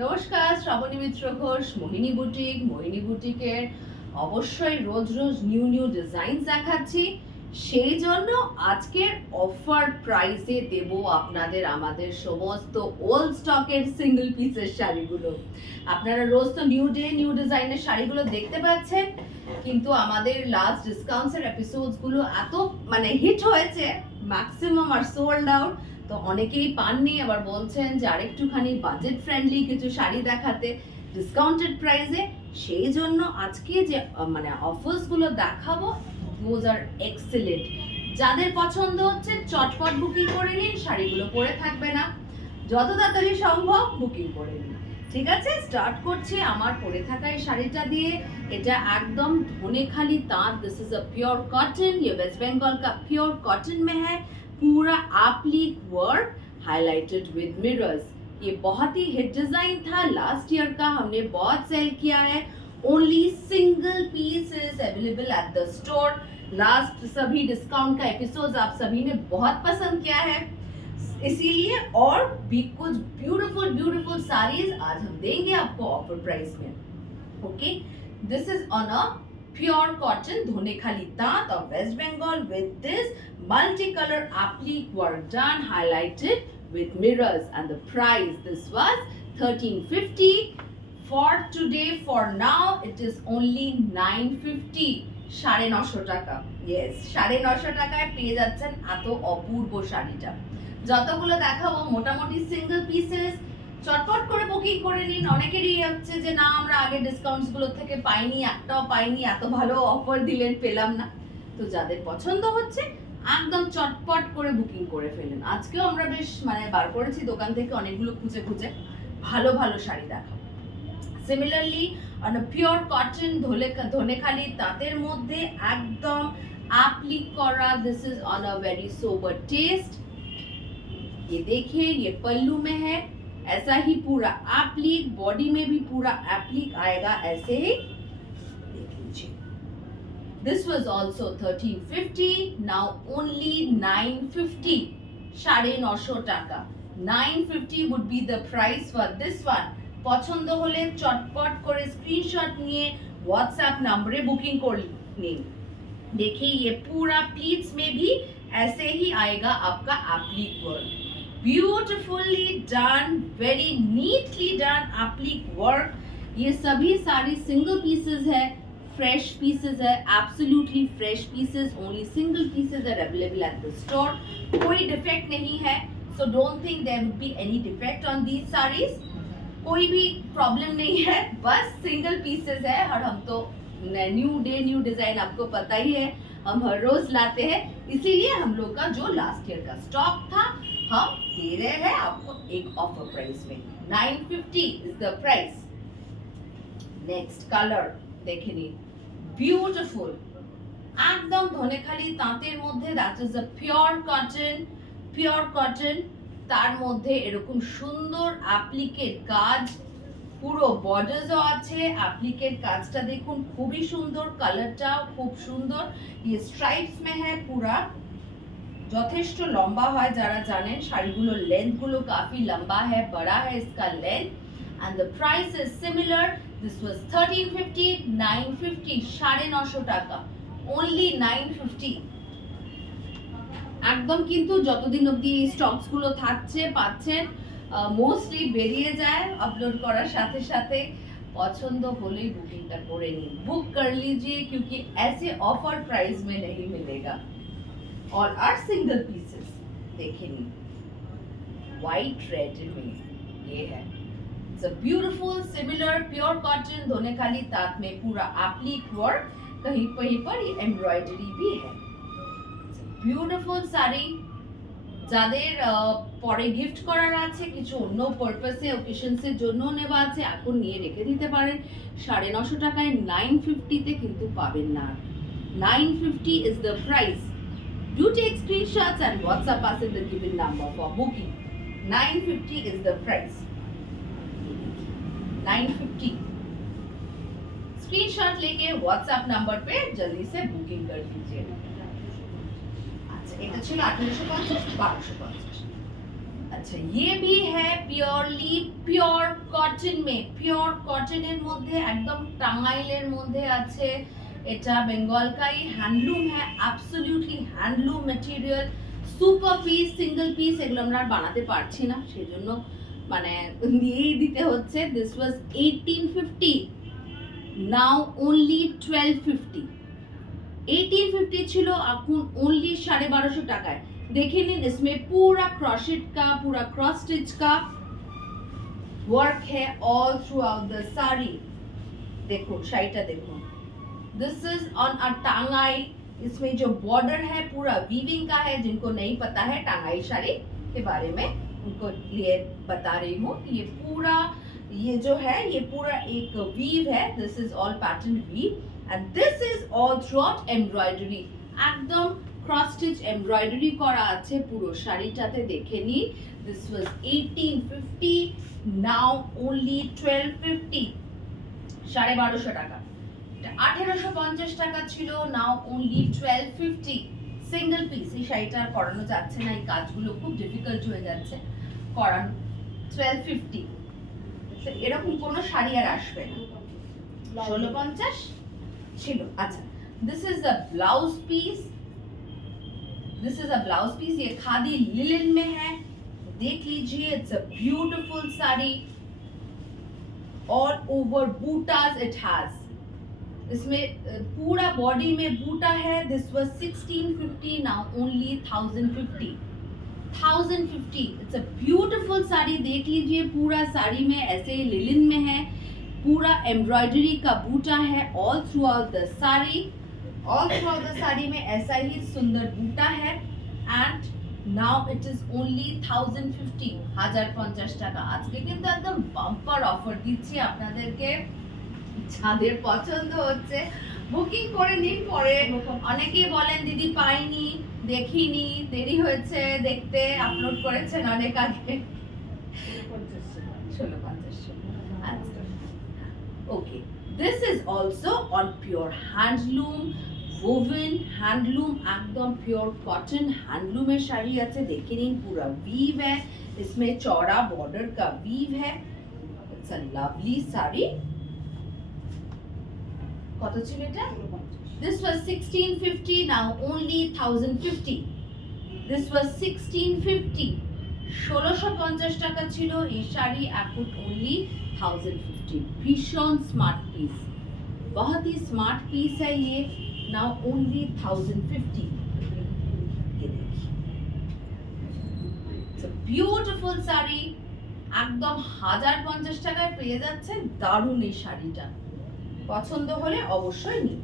নমস্কার, শ্রাবণী মিত্র ঘোষ, মোহিনী বুটিকের অবশ্যই রোজ রোজ new design দেখাচ্ছি। সেই জন্য আজকের অফার প্রাইসে দেব আপনাদের আমাদের সমস্ত ওল্ড স্টকের সিঙ্গেল পিসের শাড়িগুলো। আপনারা রোজ তো নিউ ডিজাইনের শাড়িগুলো দেখতে পাচ্ছেন, কিন্তু আমাদের লাস্ট ডিসকাউন্টসের এপিসোডস গুলো এত হিট হয়েছে, ম্যাক্সিমাম আর সোল্ড আউট। তো অনেকেই পাননি, আবার বলছেন যে আরেকটুখানি বাজেট ফ্রেন্ডলি কিছু শাড়ি দেখাতে ডিসকাউন্টেড প্রাইসে। সেই জন্য আজকে যে অফার্স গুলো দেখাবো, দোজ আর এক্সেলেন্ট। যাদের পছন্দ হচ্ছে চটপট বুকিং করে নিন, শাড়িগুলো পরে থাকবে না, যত তাড়াতাড়ি সম্ভব বুকিং করে নিন। ঠিক আছে, স্টার্ট করছি আমার পরে থাকা এই শাড়িটা দিয়ে। এটা একদম ধনেখালি तांत। This is a pure cotton, ये वेस्ट बंगाल का प्योर कॉटन में है। पूरा applique work highlighted with mirrors. ये बहुत ही हिट डिजाइन था, लास्ट ईयर का हमने बहुत सेल किया है। Only single piece is available at the store. Last सभी डिस्काउंट का एपिसोड आप सभी ने बहुत पसंद किया है, इसीलिए और भी कुछ ब्यूटीफुल साड़ीज आज हम देंगे आपको ऑफर प्राइस में। Okay, this is on a pure cotton Dhanekhali तांत of West Bengal with this multicolor applique work done, highlighted with mirrors, and the price this was 1350. For today, for now, it is only 950. 950 টাকা। Yes, 950 টাকায় পেয়ে যাচ্ছেন এত অপূর্ব শাড়িটা। যতগুলো দেখাবো মোটামুটি সিঙ্গেল পিসেস, চটপট করে বুকিং করে নিন। অনেকেরই হচ্ছে যে না, আমরা আগে ডিসকাউন্টস গুলো থেকে পাইনি, একটাও পাইনি, এত ভালো অফার দিলেন পেলাম না। তো যাদের পছন্দ হচ্ছে একদম চটপট করে বুকিং করে ফেলেন। আজকেও আমরা বেশ বার করেছি দোকান থেকে অনেকগুলো খুঁজে ভালো ভালো শাড়ি দেখাবো। Similarly on pure cotton Dhanekhali তাঁতের মধ্যে একদম অ্যাপ্লিক করা, this is on a very sober taste. ये देखिए, ये पल्लू में है, ऐसा ही पूरा एप्लिक, बॉडी में भी पूरा एप्लिक आएगा ऐसे ही। देख लीजिए, this was also 1350, now only 950। 950 টাকা। 950 would be the price for this one। পছন্দ হলে চটপট করে স্ক্রিনশট নিয়ে व्हाट्सएप नंबरे बुकिंग कर लें। देखिए, ये पूरा प्लीट्स में भी ऐसे ही आएगा आपका applique work, beautifully done, very neatly done applique work. ये सभी सारी सिंगल पीसेस है, फ्रेश पीसेस है, absolutely fresh pieces. Only single pieces are available at the store. कोई डिफेक्ट नहीं है, so don't think there would be any defect on these saris. कोई भी problem नहीं है, बस सिंगल पीसेस है। और हम तो न्यू डिजाइन आपको पता ही है, हम हर रोज लाते हैं, इसीलिए हम लोग का जो लास्ट ईयर का स्टॉक था हम दे रहे हैं आपको एक ऑफर प्राइस में। 950 is the price. Next colour देखे नी, ब्यूटिफुल एकदम धनेखाली तांतेर मध्य, that is a pure cotton তার মধ্যে এরকম সুন্দর অ্যাপ্লিকের কাজ, পুরো বর্ডারসও আছে। অ্যাপ্লিকের কাজটা দেখুন, খুবই সুন্দর, কালারটাও খুব সুন্দর। ये स्ट्राइप्स में है पूरा, যথেষ্ট লম্বা হয়, যারা জানেন শাড়িগুলোর লেন্থ গুলো কাফি লম্বা है, बड़ा है इसका length. And the price is similar. This was 1350, 950, 950 টাকা, ओनली 950। একদম কিন্তু যতদিন অবধি স্টকস গুলো থাকছে পাচ্ছেন, মোস্টলি বেরিয়ে যায় আপলোড করার সাথে সাথে। পছন্দ হলেই বুকিংটা করে নিন, बुक कर लीजिए, क्योंकि ऐसे ऑफर प्राइस में नहीं मिलेगा। और आर सिंगल पीसेस देखे नहीं, व्हाइट रेड में ये है। It's a beautiful similar pure cotton Dhanekhali तांत में पूरा एप्लिक वर्क, कहीं पर ये एम्ब्रॉयडरी भी है। বিউটিফুল শাড়ি, যাদের পরে গিফট করার আছে, কিছু অন্য পারপাসে অকেশনসের জন্য নেওয়া আছে, এখন নিয়ে রেখে দিতে পারেন। 950 টাকায় 950 তে কিন্তু পাবেন না। 950 is the price. Do take screenshots and WhatsApp us in the given number for booking. 950 is the price. 950 screenshot लेके WhatsApp नंबर पे जल्दी से बुकिंग कर दीजिए। এটা ছিল 1850, 1250। अच्छा, ये भी है प्योरली प्योर कॉटन। কটন মে, পিওর কটনের মধ্যে একদম টাঙ্গাইলের মধ্যে আছে। এটা বেঙ্গল কাই হ্যান্ডলুম হ্যাঁ, absolutely handloom material. Super piece, single piece এগুলো আমরা আর বানাতে পারছি না, সেজন্য মানে দিয়েই দিতে হচ্ছে। This was 1850, now only 1250। 1850 ছিল, এখন অনলি 1250 টাকায়। देखे नहीं, इसमें पूरा क्रॉशेट का, पूरा क्रॉस स्टिच का वर्क है all through out the sari. देखो शाइटा देखो, दिस इज ऑन अ टांगाई। इसमें जो बॉर्डर है पूरा वीविंग का है। जिनको नहीं पता है टांगाई साड़ी के बारे में, उनको लिए बता रही हूँ। ये पूरा, ये जो है ये पूरा एक वीव है। This is all pattern weave and this is all throughout embroidery. एकदम क्रॉस स्टिच एम्ब्रॉयडरी করা আছে পুরো শাড়িটাতে, দেখে নিন। দিস ওয়াজ 1850, নাও অনলি 1250, 1250 টাকা। এটা 1850 টাকা ছিল, নাও অনলি 1250। সিঙ্গেল পিস, এই শাড়িটা আর পরানো যাচ্ছে না, এই কাজগুলো খুব ডিফিকাল্ট হয়ে যাচ্ছে করানো। 1250 এরকম কোনো শাড়ি আর আসবে না। 1650 ছিল। আচ্ছা, this is the blouse piece. This is a blouse piece, ये खादी लिनन में है, देख लीजिए। It's a beautiful sari, all over बूटास इट हैज। इसमें पूरा बॉडी में बूटा है। This was 1650, now only 1050। 1050, it's a beautiful sari. देख लीजिए, पूरा साड़ी में ऐसे लिनन में है, पूरा एम्ब्रॉयडरी का बूटा है all through out the sari. All through out the sari में ऐसा ही सुंदर बूटा है and now it is only 1050, 1050 টাকা। আজকে কিন্তু একদম বাম্পার অফার দিচ্ছি আপনাদেরকে, যাদের পছন্দ হচ্ছে বুকিং করে নিন। পরে অনেকেই বলেন দিদি পাইনি, দেখিনি, দেরি হয়েছে দেখতে, আপলোড করেছেন অনেক আগে। 1650। আচ্ছা, okay. This is also on pure handloom, woven handloom, एकदम प्योर कॉटन हैंडलूम में शाड़ी আছে। देखिए नहीं, पूरा वीव है, इसमें चौड़ा बॉर्डर का वीव है। It's a lovely sari. কত ছিল এটা? This was 1650, now only 1050. This was 1650, 1650 টাকা ছিল এই শাড়ি, এখন only 1050। भीषण स्मार्ट पीस, बहुत ही स्मार्ट पीस है ये। Now only 1050। ये देखिए, it's a beautiful साड़ी, एकदम 1050 টাকায় পেয়ে যাচ্ছেন। দারুণ এই শাড়িটা, পছন্দ হলে অবশ্যই নিন।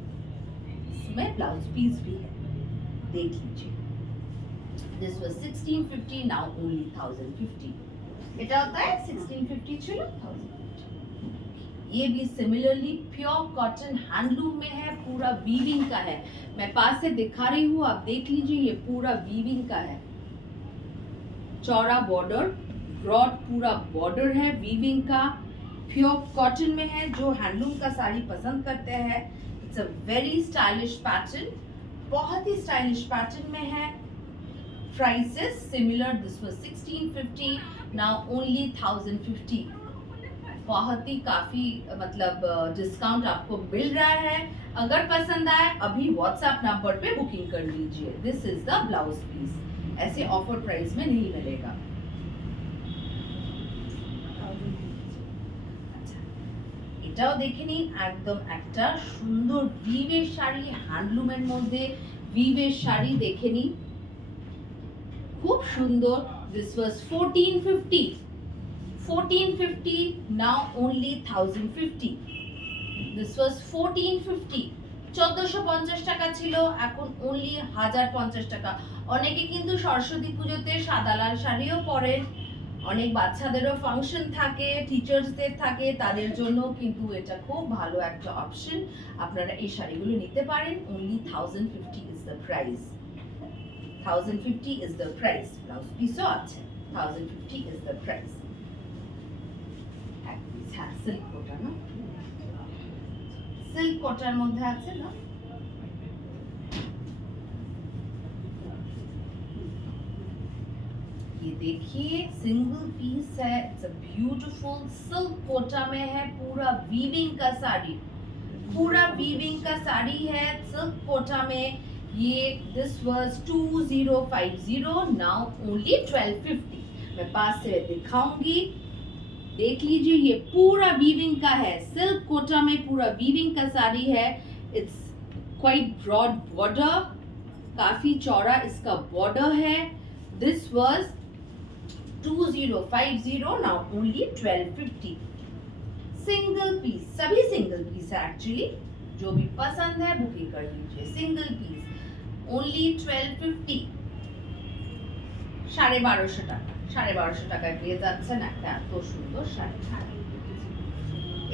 इसमें ब्लाउज पीस भी है, देख लीजिए। This was 1650, now only 1050। এটা होता है 1650 ছিল 1050। ये भी सिमिलरली प्योर कॉटन हैंडलूम में है, पूरा वीविंग का है। मैं पास से दिखा रही हूँ, आप देख लीजिए, ये पूरा वीविंग का है। चौड़ा बॉर्डर, ब्रॉड पूरा बॉर्डर है वीविंग का, प्योर कॉटन में है। जो हैंडलूम का साड़ी पसंद करते हैं, it's a very stylish pattern, बहुत ही स्टाइलिश पैटर्न में है। Prices similar, this was 1650, now only 1050। बहुत ही काफी मतलब डिस्काउंट आपको मिल रहा है। अगर पसंद आए अभी व्हाट्सएप नंबर पे बुकिंग कर लीजिए। This is the blouse piece, ऐसे ऑफर प्राइस में नहीं मिलेगा। अच्छा, এটাও দেখে নিন, একদম একটা সুন্দর ভিভের শাড়ি, হ্যান্ডলুমের মধ্যে ভিভের শাড়ি, দেখে নিন, খুব সুন্দর। This was 1450, 1450, now only 1050। This was 1450, 1450 টাকা ছিল, এখন only 1050 টাকা। অনেকে কিন্তু সরস্বতী পুজোতে সাদা লাল শাড়িও পরেন, অনেক বাচ্চাদেরও ফাংশন থাকে, টিচার্সদের থাকে, তাদের জন্য কিন্তু এটা খুব ভালো একটা অপশন। আপনারা এই শাড়িগুলো নিতে পারেন। only 1050 is the price। 1050 is the price। Blouse পিসও আছে, 1050 is the price। Silk Kota ना, सिल्क कोटार মধ্যে আছে না। ये देखिए सिंगल पीस है, it's a beautiful silk Kota में है, पूरा वीविंग का साड़ी, पूरा वीविंग का साड़ी है सिल्क कोटा में। ये दिस वाज 2050, नाउ ओनली 1250। मैं पास से दिखाऊंगी, देख लीजिए, ये पूरा वीविंग का है, सिल्क कोटा में पूरा वीविंग का साड़ी है। इट्स क्वाइट ब्रॉड बॉर्डर, काफी चौड़ा इसका बॉर्डर है। This was 2050, now only 1250। Single piece, सभी सिंगल पीस है एक्चुअली, जो भी पसंद है बुकिंग कर लीजिए। सिंगल पीस ओनली 1250, 1250 টাকা, 1250 টাকায় পেয়ে যাচ্ছেন একটা এত সুন্দর শাড়ি।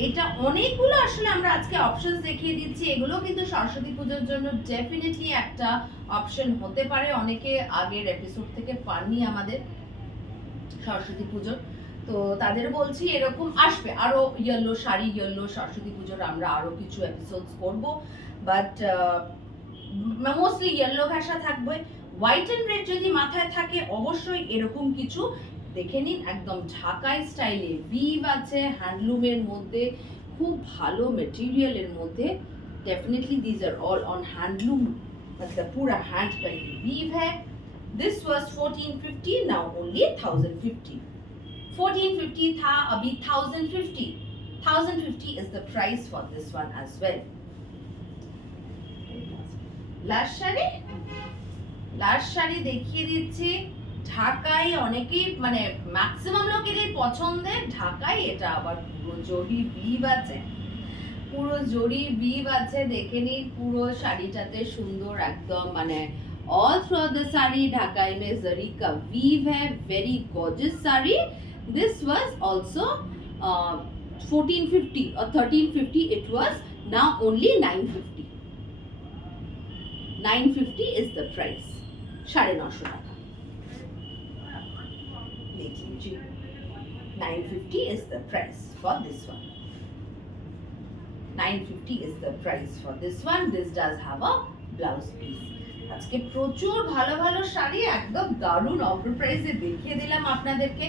এটা অনেকগুলো আসলে আমরা আজকে অপশনস দেখিয়ে দিচ্ছি, এগুলো কিন্তু সরস্বতী পূজার জন্য ডেফিনেটলি একটা অপশন হতে পারে। অনেকে আগের এপিসোড থেকে পাননি আমাদের সরস্বতী পুজোর, তো তাদের বলছি এরকম আসবে আরো ইয়েলো শাড়ি, ইয়েলো সরস্বতী পুজোর আমরা আরো কিছু এপিসোডস করব, বাট মোস্টলি ইয়েলো ঘাসা থাকবে। হোয়াইট এন্ড রেড যদি মাথায় থাকে অবশ্যই এরকম কিছু দেখে নিন, একদম ঢাকাই স্টাইলে ভিভ আছে, হ্যান্ডলুমের মধ্যে, খুব ভালো মেটেরিয়ালের মধ্যে। Definitely these are all on handloom, मतलब पूरा हैंड का वीव है। This was 1450, now only 1050। 1450 था, अभी 1050। 1050 is the price for this one as well। Last sari দেখিয়ে দিচ্ছি। ঢাকায় অনেকেই মানে ম্যাক্সিমাম লোকেরই পছন্দের, ঢাকায় এটা আবার পুরো জরি ভিভ আছে, পুরো জরি ভিভ আছে, দেখে নিন পুরো শাড়িটাতে সুন্দর একদম মানে all through the sari Dhakai में जरी का वीव है, very gorgeous sari. This was also 1450 or 1350 it was, now only 950। 950 is the price, 950 টাকা। देख लीजिए, 950 is the price for this one। 950 is the price for this one। This does have a blouse piece। আজকে প্রচুর ভালো ভালো শাড়ি একদম দারুণ offer প্রাইসে দেখিয়ে দিলাম আপনাদেরকে,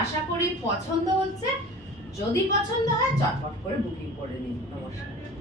আশা করি পছন্দ হচ্ছে। যদি পছন্দ হয় চটপট করে বুকিং করে নিন। নমস্কার।